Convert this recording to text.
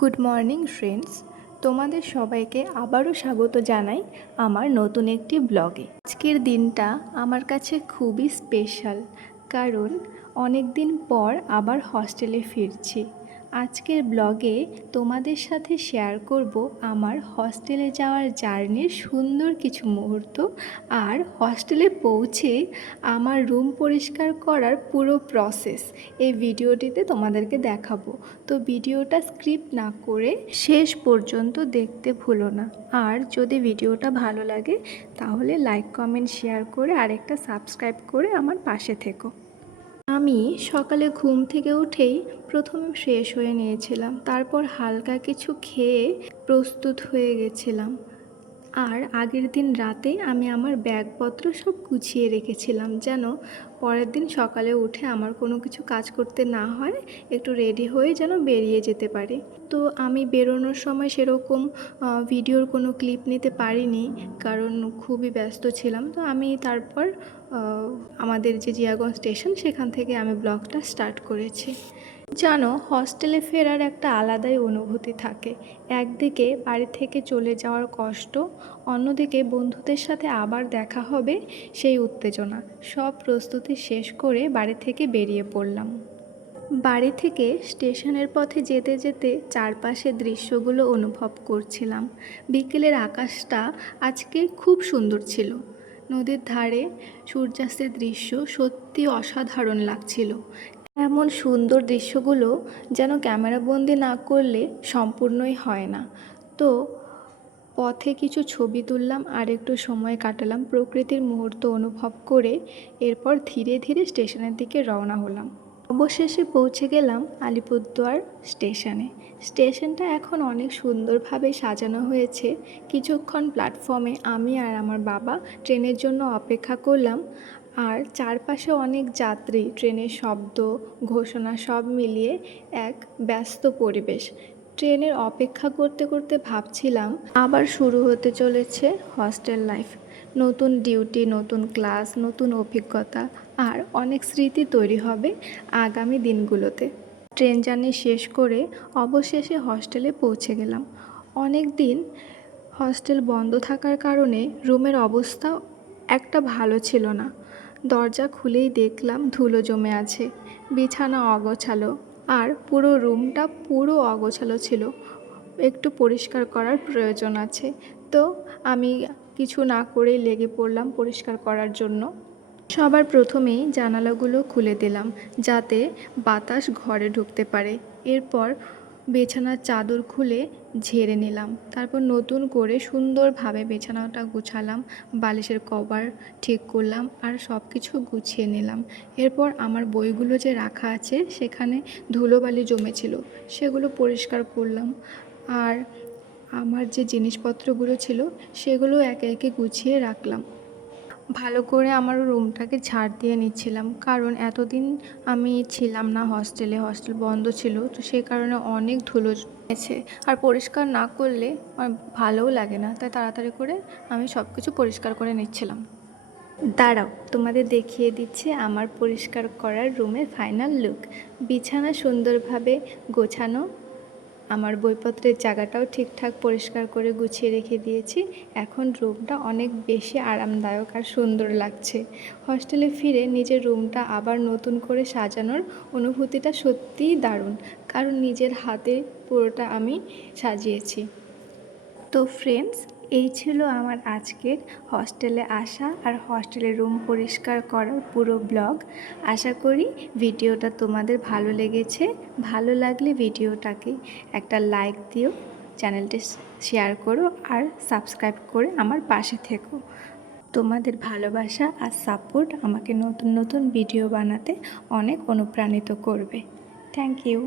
Good morning friends, তোমাদের সবাইকে আবারও স্বাগত জানাই আমার নতুন একটি ব্লগে। আজকের দিনটা আমার কাছে খুবই স্পেশাল, কারণ অনেক দিন পর আবার হস্টেলে ফিরছি। আজকের ব্লগে তোমাদের সাথে শেয়ার করব আমার হস্টেলে যাওয়ার জার্নির সুন্দর কিছু মুহূর্ত, আর হস্টেলে পৌঁছে আমার রুম পরিষ্কার করার পুরো প্রসেস এই ভিডিওটিতে তোমাদেরকে দেখাবো। তো ভিডিওটা স্ক্রিপ্ট না করে শেষ পর্যন্ত দেখতে ভুলো না। আর যদি ভিডিওটা ভালো লাগে তাহলে লাইক কমেন্ট শেয়ার করে আরেকটা সাবস্ক্রাইব করে আমার পাশে থেকো। আমি সকালে ঘুম থেকে উঠেই প্রথমে ফ্রেশ হয়ে নিয়েছিলাম, তারপর হালকা কিছু খেয়ে প্রস্তুত হয়ে গেছিলাম। আর আগের দিন রাতে আমি আমার ব্যাগপত্র সব গুছিয়ে রেখেছিলাম, যেন পরের দিন সকালে উঠে আমার কোনো কিছু কাজ করতে না হয়, একটু রেডি হয়ে যেন বেরিয়ে যেতে পারি। তো আমি বেরোনোর সময় সেরকম ভিডিওর কোনো ক্লিপ নিতে পারিনি, কারণ খুবই ব্যস্ত ছিলাম। তো আমি তারপর আমাদের যে জিয়াগঞ্জ স্টেশন সেখান থেকে আমি ব্লগটা স্টার্ট করেছি। জানো, হস্টেলে ফেরার একটা আলাদাই অনুভূতি থাকে। একদিকে বাড়ি থেকে চলে যাওয়ার কষ্ট, অন্যদিকে বন্ধুদের সাথে আবার দেখা হবে সেই উত্তেজনা। সব প্রস্তুতি শেষ করে বাড়ি থেকে বেরিয়ে পড়লাম। বাড়ি থেকে স্টেশনের পথে যেতে যেতে চারপাশের দৃশ্যগুলো অনুভব করছিলাম। বিকেলের আকাশটা আজকে খুব সুন্দর ছিল। নদীর ধারে সূর্যাস্তের দৃশ্য সত্যি অসাধারণ লাগছিল। এমন সুন্দর দৃশ্যগুলো যেন ক্যামেরাবন্দি না করলে সম্পূর্ণই হয় না। তো পথে কিছু ছবি তুললাম আর একটু সময় কাটালাম প্রকৃতির মুহূর্ত অনুভব করে। এরপর ধীরে ধীরে স্টেশনের দিকে রওনা হলাম। অবশেষে পৌঁছে গেলাম আলিপুরদুয়ার স্টেশনে। স্টেশনটা এখন অনেক সুন্দরভাবে সাজানো হয়েছে। কিছুক্ষণ প্ল্যাটফর্মে আমি আর আমার বাবা ট্রেনের জন্য অপেক্ষা করলাম। আর চারপাশে অনেক যাত্রী, ট্রেনের শব্দ, ঘোষণা সব মিলিয়ে এক ব্যস্ত পরিবেশ। ট্রেনের অপেক্ষা করতে করতে ভাবছিলাম আবার শুরু হতে চলেছে হস্টেল লাইফ। নতুন ডিউটি, নতুন ক্লাস, নতুন অভিজ্ঞতা আর অনেক স্মৃতি তৈরি হবে আগামী দিনগুলোতে। ট্রেন জার্নি শেষ করে অবশেষে হস্টেলে পৌঁছে গেলাম। অনেক দিন হস্টেল বন্ধ থাকার কারণে রুমের অবস্থা একটা ভালো ছিল না। দরজা খুলেই দেখলাম ধুলো জমে আছে, বিছানা অগোছালো, আর পুরো রুমটা পুরো অগোছালো ছিল। একটু পরিষ্কার করার প্রয়োজন আছে। তো আমি কিছু না করেই লেগে পড়লাম পরিষ্কার করার জন্য। সবার প্রথমেই জানালাগুলো খুলে দিলাম যাতে বাতাস ঘরে ঢুকতে পারে। এরপর বিছানার চাদর খুলে ঝেড়ে নিলাম। তারপর নতুন করে সুন্দরভাবে বিছানাটা গুছালাম, বালিশের কভার ঠিক করলাম আর সব কিছু গুছিয়ে নিলাম। এরপর আমার বইগুলো যে রাখা আছে সেখানে ধুলোবালি জমেছিল, সেগুলো পরিষ্কার করলাম। আর আমার যে জিনিসপত্রগুলো ছিল সেগুলো একে একে গুছিয়ে রাখলাম। ভালো করে আমার রুমটাকে ঝাড় দিয়ে নিচ্ছিলাম, কারণ এতদিন আমি ছিলাম না হস্টেলে, হস্টেল বন্ধ ছিল। তো সেই কারণে অনেক ধুলো জমেছে, আর পরিষ্কার না করলে আমার ভালোও লাগে না। তাই তাড়াতাড়ি করে আমি সব কিছু পরিষ্কার করে নিচ্ছিলাম। দাঁড়াও, তোমাদের দেখিয়ে দিচ্ছে আমার পরিষ্কার করার রুমের ফাইনাল লুক। বিছানা সুন্দরভাবে গোছানো, আমার বইপত্রের জায়গাটাও ঠিকঠাক পরিষ্কার করে গুছিয়ে রেখে দিয়েছি। এখন রুমটা অনেক বেশি আরামদায়ক আর সুন্দর লাগছে। হস্টেলে ফিরে নিজের রুমটা আবার নতুন করে সাজানোর অনুভূতিটা সত্যিই দারুণ, কারণ নিজের হাতে পুরোটা আমি সাজিয়েছি। তো ফ্রেন্ডস, এই ছিল আমার আজকের হস্টেলে আসা আর হস্টেলের রুম পরিষ্কার করার পুরো ব্লগ। আশা করি ভিডিওটা তোমাদের ভালো লেগেছে। ভালো লাগলে ভিডিওটাকে একটা লাইক দিও, চ্যানেলটি শেয়ার করো আর সাবস্ক্রাইব করে আমার পাশে থেকো। তোমাদের ভালোবাসা আর সাপোর্ট আমাকে নতুন নতুন ভিডিও বানাতে অনেক অনুপ্রাণিত করবে। Thank you.